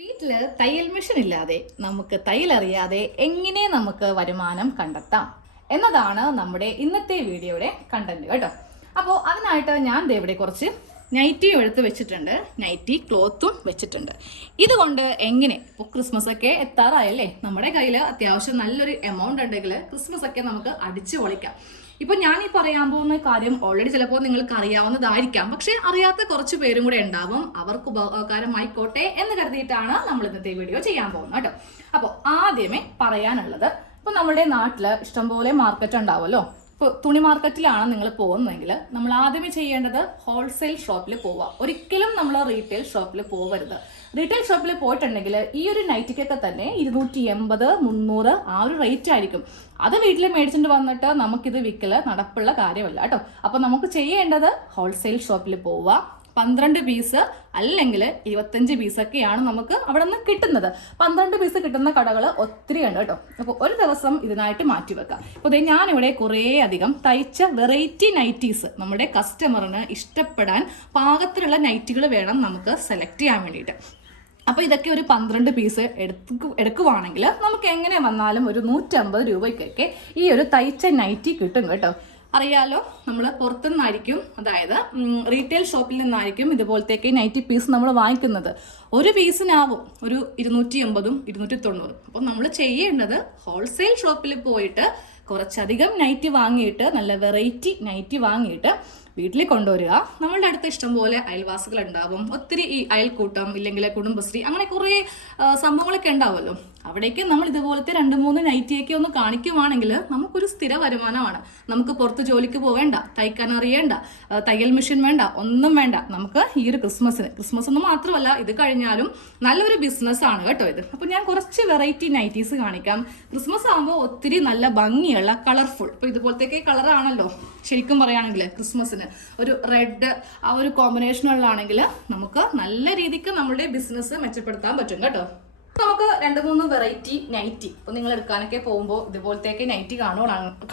വീട്ടിൽ തയ്യൽ മെഷീൻ ഇല്ലാതെ നമുക്ക് തയ്യൽ അറിയാതെ എങ്ങനെ നമുക്ക് വരുമാനം കണ്ടെത്താം എന്നതാണ് നമ്മുടെ ഇന്നത്തെ വീഡിയോയുടെ കണ്ടന്റ് കേട്ടോ. അപ്പോൾ അതിനായിട്ട് ഞാൻ ഇവിടെ കുറച്ച് നൈറ്റിയും എടുത്ത് വെച്ചിട്ടുണ്ട്, നൈറ്റി ക്ലോത്തും വെച്ചിട്ടുണ്ട്. ഇതുകൊണ്ട് എങ്ങനെ ഇപ്പോൾ ക്രിസ്മസ് ഒക്കെ എത്താറായല്ലേ, നമ്മുടെ കയ്യിൽ അത്യാവശ്യം നല്ലൊരു എമൗണ്ട് ഉണ്ടെങ്കിൽ ക്രിസ്മസ് ഒക്കെ നമുക്ക് അടിച്ചു പൊളിക്കാം. ഇപ്പൊ ഞാൻ ഈ പറയാൻ പോകുന്ന കാര്യം ഓൾറെഡി ചിലപ്പോൾ നിങ്ങൾക്ക് അറിയാവുന്നതായിരിക്കാം, പക്ഷെ അറിയാത്ത കുറച്ച് പേരും കൂടെ ഉണ്ടാവും. അവർക്ക് ഉപകാരമായിക്കോട്ടെ എന്ന് കരുതിയിട്ടാണ് നമ്മൾ ഇന്നത്തെ വീഡിയോ ചെയ്യാൻ പോകുന്നത് കേട്ടോ. അപ്പോൾ ആദ്യമേ പറയാനുള്ളത്, ഇപ്പൊ നമ്മുടെ നാട്ടില് ഇഷ്ടംപോലെ മാർക്കറ്റ് ഉണ്ടാവുമല്ലോ. ഇപ്പോൾ തുണി മാർക്കറ്റിലാണ് നിങ്ങൾ പോകുന്നതെങ്കിൽ നമ്മൾ ആദ്യമേ ചെയ്യേണ്ടത് ഹോൾസെയിൽ ഷോപ്പിൽ പോവുക. ഒരിക്കലും നമ്മൾ റീറ്റെയിൽ ഷോപ്പിൽ പോകരുത്. റീറ്റെയിൽ ഷോപ്പിൽ പോയിട്ടുണ്ടെങ്കിൽ ഈ ഒരു നൈറ്റിക്കൊക്കെ തന്നെ 280, 300 ആ ഒരു റേറ്റ് ആയിരിക്കും. അത് വീട്ടിൽ മേടിച്ചിട്ട് വന്നിട്ട് നമുക്കിത് വിൽക്കൽ നടപ്പുള്ള കാര്യമല്ല കേട്ടോ. അപ്പം നമുക്ക് ചെയ്യേണ്ടത് ഹോൾസെയിൽ ഷോപ്പിൽ പോവുക. 12 പീസ് അല്ലെങ്കിൽ 25 പീസൊക്കെയാണ് നമുക്ക് അവിടെ നിന്ന് കിട്ടുന്നത്. 12 പീസ് കിട്ടുന്ന കടകൾ ഒത്തിരി ഉണ്ട് കേട്ടോ. അപ്പോൾ ഒരു ദിവസം ഇതിനായിട്ട് മാറ്റി വെക്കാം. അപ്പോൾ ഞാനിവിടെ കുറേ അധികം തയ്ച്ച വെറൈറ്റി നൈറ്റീസ് നമ്മുടെ കസ്റ്റമറിന് ഇഷ്ടപ്പെടാൻ പാകത്തിലുള്ള നൈറ്റികൾ വേണം നമുക്ക് സെലക്ട് ചെയ്യാൻ വേണ്ടിയിട്ട്. അപ്പോൾ ഇതൊക്കെ ഒരു 12 പീസ് എടുക്കുവാണെങ്കിൽ നമുക്ക് എങ്ങനെ വന്നാലും ഒരു 150 രൂപയ്ക്കൊക്കെ ഈ ഒരു തയ്ച്ച നൈറ്റി കിട്ടും കേട്ടോ. അറിയാലോ, നമ്മൾ പുറത്തുനിന്നായിരിക്കും, അതായത് റീറ്റെയിൽ ഷോപ്പിൽ നിന്നായിരിക്കും ഇതുപോലത്തേക്ക് നൈറ്റി പീസ് നമ്മൾ വാങ്ങിക്കുന്നത്. ഒരു പീസിനാവും ഒരു 280, 290. അപ്പം നമ്മൾ ചെയ്യേണ്ടത് ഹോൾസെയിൽ ഷോപ്പിൽ പോയിട്ട് കുറച്ചധികം നൈറ്റി വാങ്ങിയിട്ട്, നല്ല വെറൈറ്റി നൈറ്റി വാങ്ങിയിട്ട് വീട്ടിൽ കൊണ്ടുവരിക. നമ്മളുടെ അടുത്ത് ഇഷ്ടംപോലെ അയൽവാസികൾ ഉണ്ടാവും, ഒത്തിരി ഈ അയൽക്കൂട്ടം ഇല്ലെങ്കിൽ കുടുംബശ്രീ അങ്ങനെ കുറേ സംഭവങ്ങളൊക്കെ ഉണ്ടാവുമല്ലോ. അവിടേക്ക് നമ്മൾ ഇതുപോലത്തെ 2-3 നൈറ്റിയൊക്കെ ഒന്ന് കാണിക്കുവാണെങ്കിൽ നമുക്കൊരു സ്ഥിര വരുമാനമാണ്. നമുക്ക് പുറത്ത് ജോലിക്ക് പോവേണ്ട, തയ്ക്കാൻ അറിയേണ്ട, തയ്യൽ മെഷീൻ വേണ്ട, ഒന്നും വേണ്ട. നമുക്ക് ഈ ഒരു ക്രിസ്മസ് ഒന്നും മാത്രമല്ല, ഇത് കഴിഞ്ഞാലും നല്ലൊരു ബിസിനസ്സാണ് കേട്ടോ ഇത്. അപ്പോൾ ഞാൻ കുറച്ച് വെറൈറ്റി നൈറ്റീസ് കാണിക്കാം. ക്രിസ്മസ് ആകുമ്പോൾ ഒത്തിരി നല്ല ഭംഗിയുള്ള കളർഫുൾ, ഇപ്പോൾ ഇതുപോലത്തേക്ക് കളറാണല്ലോ ശരിക്കും പറയുകയാണെങ്കിൽ ക്രിസ്മസിന് ഒരു റെഡ് ആ ഒരു കോമ്പിനേഷനുകളാണെങ്കിൽ നമുക്ക് നല്ല രീതിക്ക് നമ്മുടെ ബിസിനസ് മെച്ചപ്പെടുത്താൻ പറ്റും കേട്ടോ. നമുക്ക് 2-3 വെറൈറ്റി നൈറ്റി ഇപ്പോൾ നിങ്ങൾ എടുക്കാനൊക്കെ പോകുമ്പോൾ ഇതുപോലത്തേക്ക് നൈറ്റി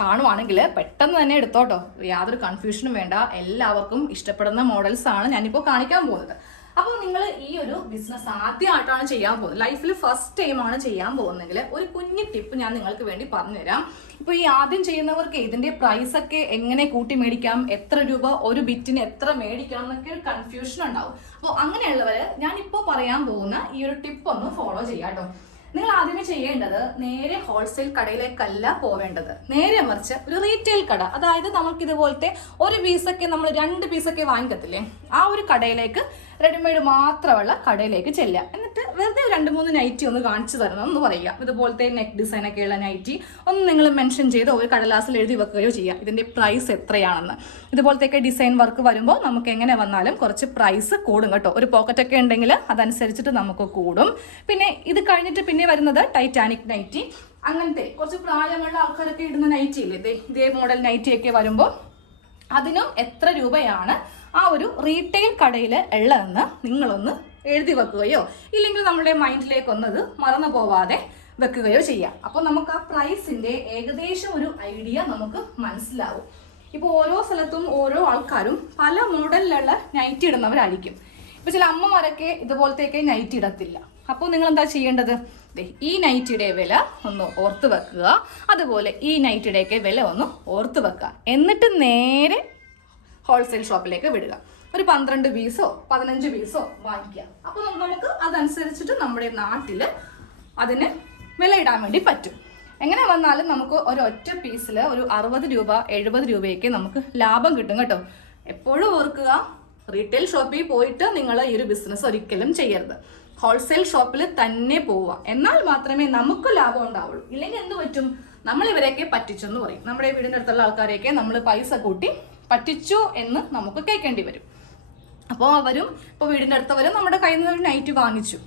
കാണുവാണെങ്കിൽ പെട്ടെന്ന് തന്നെ എടുത്തോട്ടോ. യാതൊരു കൺഫ്യൂഷനും വേണ്ട, എല്ലാവർക്കും ഇഷ്ടപ്പെടുന്ന മോഡൽസ് ആണ് ഞാനിപ്പോൾ കാണിക്കാൻ പോകുന്നത്. അപ്പോൾ നിങ്ങൾ ഈ ഒരു ബിസിനസ് ആദ്യമായിട്ടാണ് ചെയ്യാൻ പോകുന്നത്, ലൈഫിൽ ഫസ്റ്റ് ടൈമാണ് ചെയ്യാൻ പോകുന്നതെങ്കിൽ ഒരു കുഞ്ഞു ടിപ്പ് ഞാൻ നിങ്ങൾക്ക് വേണ്ടി പറഞ്ഞുതരാം. ഇപ്പോൾ ഈ ആദ്യം ചെയ്യുന്നവർക്ക് ഇതിന്റെ പ്രൈസ് ഒക്കെ എങ്ങനെ കൂട്ടി മേടിക്കാം, എത്ര രൂപ ഒരു ബിറ്റിന് എത്ര മേടിക്കണം എന്നൊക്കെ ഒരു കൺഫ്യൂഷൻ ഉണ്ടാവും. അപ്പോൾ അങ്ങനെയുള്ളവർ ഞാനിപ്പോൾ പറയാൻ പോകുന്ന ഈ ഒരു ടിപ്പ് ഒന്ന് ഫോളോ ചെയ്യാം കേട്ടോ. നിങ്ങൾ ആദ്യമേ ചെയ്യേണ്ടത് നേരെ ഹോൾസെയിൽ കടയിലേക്കല്ല പോവേണ്ടത്, നേരെ മറിച്ച് ഒരു റീറ്റെയിൽ കട, അതായത് നമുക്ക് ഇതുപോലത്തെ ഒരു പീസൊക്കെ നമ്മൾ 2 പീസൊക്കെ വാങ്ങിക്കത്തില്ലേ, ആ ഒരു കടയിലേക്ക്, റെഡിമെയ്ഡ് മാത്രമുള്ള കടയിലേക്ക് ചെല്ലുക. എന്നിട്ട് വെറുതെ 2-3 നൈറ്റി ഒന്ന് കാണിച്ചു തരണം എന്ന് പറയുക. ഇതുപോലത്തെ നെക്ക് ഡിസൈനൊക്കെ ഉള്ള നൈറ്റി ഒന്ന് നിങ്ങൾ മെൻഷൻ ചെയ്ത് ഒരു കടലാസിൽ എഴുതി വെക്കുകയോ ചെയ്യുക, ഇതിൻ്റെ പ്രൈസ് എത്രയാണെന്ന്. ഇതുപോലത്തെയൊക്കെ ഡിസൈൻ വർക്ക് വരുമ്പോൾ നമുക്ക് എങ്ങനെ വന്നാലും കുറച്ച് പ്രൈസ് കൂടും കേട്ടോ. ഒരു പോക്കറ്റൊക്കെ ഉണ്ടെങ്കിൽ അതനുസരിച്ചിട്ട് നമുക്ക് കൂടും. പിന്നെ ഇത് കഴിഞ്ഞിട്ട് പിന്നെ വരുന്നത് ടൈറ്റാനിക് നൈറ്റി, അങ്ങനത്തെ കുറച്ച് പ്രായമുള്ള ആൾക്കാരൊക്കെ ഇടുന്ന നൈറ്റി ഇല്ലേ, ഇതേ മോഡൽ നൈറ്റിയൊക്കെ വരുമ്പോൾ അതിനും എത്ര രൂപയാണ് ആ ഒരു റീറ്റെയിൽ കടയിൽ ഉള്ളതെന്ന് നിങ്ങളൊന്ന് എഴുതി വെക്കുകയോ ഇല്ലെങ്കിൽ നമ്മുടെ മൈൻഡിലേക്കൊന്നത് മറന്നു പോവാതെ വെക്കുകയോ ചെയ്യാം. അപ്പോൾ നമുക്ക് ആ പ്രൈസിന്റെ ഏകദേശം ഒരു ഐഡിയ നമുക്ക് മനസ്സിലാവും. ഇപ്പോൾ ഓരോ സ്ഥലത്തും ഓരോ ആൾക്കാരും പല മോഡലിലുള്ള നൈറ്റി ഇടുന്നവരായിരിക്കും. ഇപ്പൊ ചില അമ്മമാരൊക്കെ ഇതുപോലത്തേക്ക് നൈറ്റി ഇടത്തില്ല. അപ്പോൾ നിങ്ങൾ എന്താ ചെയ്യേണ്ടത്, ഈ നൈറ്റിയുടെ വില ഒന്ന് ഓർത്ത് വെക്കുക, അതുപോലെ ഈ നൈറ്റിയുടെയൊക്കെ വില ഒന്ന് ഓർത്ത് വെക്കുക. എന്നിട്ട് നേരെ ഹോൾസെയിൽ ഷോപ്പിലേക്ക് വിടുക. ഒരു 12 പീസോ 15 പീസോ വാങ്ങിക്കുക. അപ്പോൾ നമുക്ക് അതനുസരിച്ചിട്ട് നമ്മുടെ നാട്ടിൽ അതിന് വില ഇടാൻ വേണ്ടി പറ്റും. എങ്ങനെ വന്നാലും നമുക്ക് ഒരൊറ്റ പീസിൽ ഒരു 60 രൂപ 70 രൂപയൊക്കെ നമുക്ക് ലാഭം കിട്ടും കേട്ടോ. എപ്പോഴും ഓർക്കുക, റീറ്റെയിൽ ഷോപ്പിൽ പോയിട്ട് നിങ്ങൾ ഈ ഒരു ബിസിനസ് ഒരിക്കലും ചെയ്യരുത്. ഹോൾസെയിൽ ഷോപ്പിൽ തന്നെ പോവുക, എന്നാൽ മാത്രമേ നമുക്ക് ലാഭം ഉണ്ടാവുള്ളൂ. ഇല്ലെങ്കിൽ എന്ത് പറ്റും, നമ്മൾ ഇവരെയൊക്കെ പറ്റിച്ചെന്ന് പറയും. നമ്മുടെ വീടിൻ്റെ അടുത്തുള്ള ആൾക്കാരെയൊക്കെ നമ്മൾ പൈസ കൂട്ടി പറ്റിച്ചു എന്ന് നമുക്ക് കേൾക്കേണ്ടി വരും. അപ്പോൾ അവരും ഇപ്പോൾ വീടിൻ്റെ അടുത്തവരും നമ്മുടെ കയ്യിൽ നിന്ന് ഒരു നൈറ്റ് വാങ്ങിച്ചു,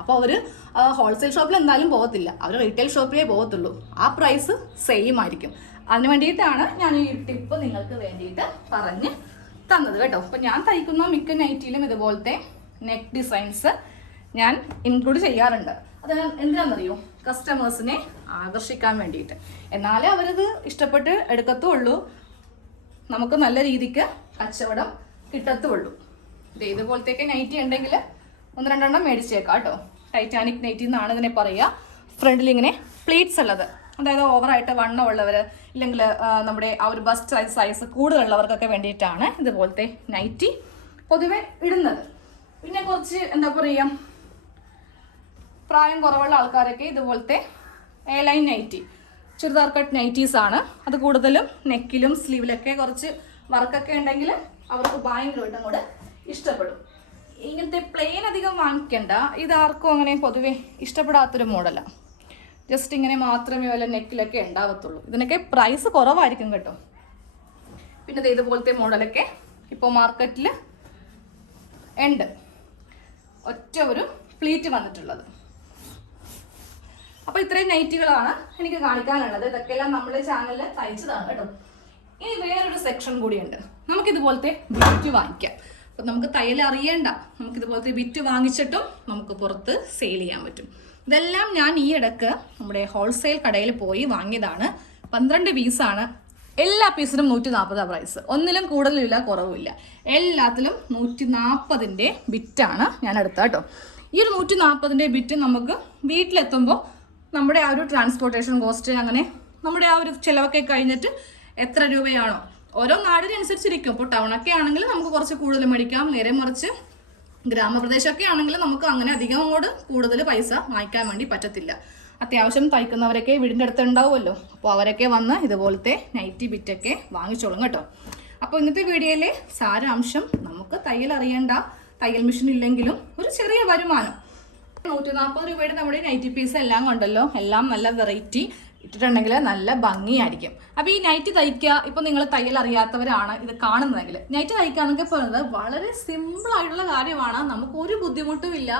അപ്പോൾ അവർ ഹോൾസെയിൽ ഷോപ്പിൽ എന്തായാലും പോകത്തില്ല, അവർ റീറ്റെയിൽ ഷോപ്പിലേ പോകത്തുള്ളൂ. ആ പ്രൈസ് സെയിം ആയിരിക്കും. അതിന് വേണ്ടിയിട്ടാണ് ഞാൻ ഈ ടിപ്പ് നിങ്ങൾക്ക് വേണ്ടിയിട്ട് പറഞ്ഞ് തന്നത് കേട്ടോ. അപ്പോൾ ഞാൻ തയ്ക്കുന്ന മിക്ക നൈറ്റിയിലും ഇതുപോലത്തെ നെക്ക് ഡിസൈൻസ് ഞാൻ ഇൻക്ലൂഡ് ചെയ്യാറുണ്ട്. അത് എന്തിനാണെന്നറിയോ, കസ്റ്റമേഴ്സിനെ ആകർഷിക്കാൻ വേണ്ടിയിട്ട്. എന്നാലേ അവരത് ഇഷ്ടപ്പെട്ട് എടുക്കത്തുള്ളൂ, നമുക്ക് നല്ല രീതിക്ക് കച്ചവടം കിട്ടത്തുള്ളൂ. ഇതുപോലത്തേക്ക് നൈറ്റി ഉണ്ടെങ്കിൽ 1-2 എണ്ണം മേടിച്ചേക്കാം കേട്ടോ. ടൈറ്റാനിക് നൈറ്റി എന്നാണ് ഇതിനെ പറയുക. ഫ്രണ്ടിൽ ഇങ്ങനെ പ്ലീറ്റ്സ് ഉള്ളത്, അതായത് ഓവറായിട്ട് വണ്ണമുള്ളവർ ഇല്ലെങ്കിൽ നമ്മുടെ ആ ഒരു ബസ്റ്റ് സൈസ് കൂടുതലുള്ളവർക്കൊക്കെ വേണ്ടിയിട്ടാണ് ഇതുപോലത്തെ നൈറ്റി പൊതുവെ ഇടുന്നത്. പിന്നെ കുറച്ച് എന്താ പറയുക, പ്രായം കുറവുള്ള ആൾക്കാരൊക്കെ ഇതുപോലത്തെ A line nighty, churidar cut nighties ആണ്. അത് കൂടുതലും നെക്കിലും സ്ലീവിലൊക്കെ കുറച്ച് വർക്കൊക്കെ ഉണ്ടെങ്കിൽ അവർക്ക് ഭയങ്കരമായിട്ട് അങ്ങോട്ട് ഇഷ്ടപ്പെടും. ഇങ്ങനത്തെ പ്ലെയിൻ അധികം വാങ്ങിക്കണ്ട, ഇതാർക്കും അങ്ങനെ പൊതുവെ ഇഷ്ടപ്പെടാത്തൊരു മോഡലാണ്. ജസ്റ്റ് ഇങ്ങനെ മാത്രമേ വല്ല നെക്കിലൊക്കെ ഉണ്ടാവത്തുള്ളൂ. ഇതിനൊക്കെ പ്രൈസ് കുറവായിരിക്കും കേട്ടോ. പിന്നെ ഇതുപോലത്തെ മോഡലൊക്കെ ഇപ്പോൾ മാർക്കറ്റിൽ ഉണ്ട്, ഒറ്റ ഒരു പ്ലീറ്റ് വന്നിട്ടുള്ളത്. അപ്പോൾ ഇത്രയും നൈറ്റികളാണ് എനിക്ക് കാണിക്കാനുള്ളത്. ഇതൊക്കെയെല്ലാം നമ്മുടെ ചാനലിൽ തയ്ച്ചതാണ് കേട്ടോ. ഇനി വേറൊരു സെക്ഷൻ കൂടിയുണ്ട്. നമുക്കിതുപോലത്തെ ബിറ്റ് വാങ്ങിക്കാം. അപ്പം നമുക്ക് തയ്യൽ അറിയേണ്ട, നമുക്കിതുപോലത്തെ ബിറ്റ് വാങ്ങിച്ചിട്ടും നമുക്ക് പുറത്ത് സെയിൽ ചെയ്യാൻ പറ്റും. ഇതെല്ലാം ഞാൻ ഈ ഇടക്ക് നമ്മുടെ ഹോൾസെയിൽ കടയിൽ പോയി വാങ്ങിയതാണ്. 12 പീസാണ്. എല്ലാ പീസിനും 140 പ്രൈസ്. ഒന്നിലും കൂടുതലില്ല, കുറവുമില്ല. എല്ലാത്തിലും 140ൻ്റെ ബിറ്റാണ് ഞാൻ എടുത്തത് കേട്ടോ. ഈ ഒരു 140ൻ്റെ ബിറ്റ് നമുക്ക് വീട്ടിലെത്തുമ്പോൾ നമ്മുടെ ആ ഒരു ട്രാൻസ്പോർട്ടേഷൻ കോസ്റ്റ്, അങ്ങനെ നമ്മുടെ ആ ഒരു ചിലവൊക്കെ കഴിഞ്ഞിട്ട് എത്ര രൂപയാണോ, ഓരോ നാടിനനുസരിച്ചിരിക്കും. ഇപ്പോൾ ടൗണൊക്കെ ആണെങ്കിൽ നമുക്ക് കുറച്ച് കൂടുതൽ മേടിക്കാം. നേരെ മറിച്ച് ഗ്രാമപ്രദേശമൊക്കെ ആണെങ്കിൽ നമുക്ക് അങ്ങനെ അധികം അങ്ങോട്ട് കൂടുതൽ പൈസ വാങ്ങിക്കാൻ വേണ്ടി പറ്റത്തില്ല. അത്യാവശ്യം തയ്ക്കുന്നവരൊക്കെ വീടിൻ്റെ അടുത്ത് ഉണ്ടാവുമല്ലോ, അപ്പോൾ അവരൊക്കെ വന്ന് ഇതുപോലത്തെ നൈറ്റി ബിറ്റൊക്കെ വാങ്ങിച്ചോളും കേട്ടോ. അപ്പോൾ ഇന്നത്തെ വീഡിയോയിലെ സാരാംശം, നമുക്ക് തയ്യൽ അറിയേണ്ട, തയ്യൽ മെഷീൻ ഇല്ലെങ്കിലും ഒരു ചെറിയ വരുമാനം, 140 രൂപയുടെ നമ്മുടെ നൈറ്റി പീസ് എല്ലാം കൊണ്ടല്ലോ, എല്ലാം നല്ല വെറൈറ്റി ഇട്ടിട്ടുണ്ടെങ്കിൽ നല്ല ഭംഗിയായിരിക്കും. അപ്പോൾ ഈ നൈറ്റി തയ്ക്കുക, ഇപ്പോൾ നിങ്ങൾ തയ്യൽ അറിയാത്തവരാണ് ഇത് കാണുന്നതെങ്കിൽ, നൈറ്റി തയ്ക്കുക എന്നൊക്കെ പറയുന്നത് വളരെ സിമ്പിൾ ആയിട്ടുള്ള കാര്യമാണ്. നമുക്ക് ഒരു ബുദ്ധിമുട്ടും ഇല്ല.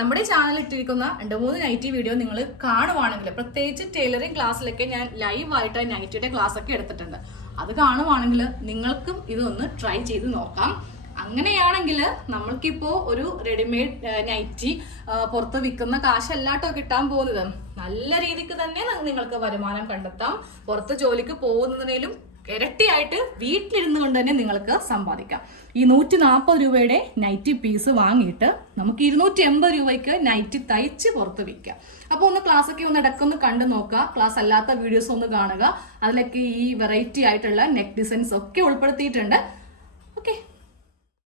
നമ്മുടെ ചാനലിൽ ഇട്ടിരിക്കുന്ന 2-3 നൈറ്റി വീഡിയോ നിങ്ങൾ കാണുവാണെങ്കിൽ, പ്രത്യേകിച്ച് ടൈലറിങ് ക്ലാസ്സിലൊക്കെ ഞാൻ ലൈവായിട്ട് നൈറ്റിയുടെ ക്ലാസ് ഒക്കെ എടുത്തിട്ടുണ്ട്. അത് കാണുവാണെങ്കിൽ നിങ്ങൾക്കും ഇതൊന്ന് ട്രൈ ചെയ്ത് നോക്കാം. അങ്ങനെയാണെങ്കിൽ നമ്മൾക്കിപ്പോൾ ഒരു റെഡിമെയ്ഡ് നൈറ്റി പുറത്ത് വിൽക്കുന്ന കാശല്ലാട്ടോ കിട്ടാൻ പോകുന്നത്. നല്ല രീതിക്ക് തന്നെ നിങ്ങൾക്ക് വരുമാനം കണ്ടെത്താം. പുറത്ത് ജോലിക്ക് പോകുന്നതിനേലും ഇരട്ടിയായിട്ട് വീട്ടിലിരുന്ന് കൊണ്ട് തന്നെ നിങ്ങൾക്ക് സമ്പാദിക്കാം. ഈ 140 രൂപയുടെ നൈറ്റി പീസ് വാങ്ങിയിട്ട് നമുക്ക് 280 രൂപയ്ക്ക് നൈറ്റി തയ്ച്ച് പുറത്ത് വിൽക്കാം. അപ്പോൾ ഒന്ന് ക്ലാസ്സൊക്കെ ഒന്ന് ഇടയ്ക്കൊന്ന് കണ്ടു നോക്കുക. ക്ലാസ് അല്ലാത്ത വീഡിയോസ് ഒന്ന് കാണുക. അതിലൊക്കെ ഈ വെറൈറ്റി ആയിട്ടുള്ള നെക്ക് ഡിസൈൻസ് ഒക്കെ ഉൾപ്പെടുത്തിയിട്ടുണ്ട്. ഓക്കെ.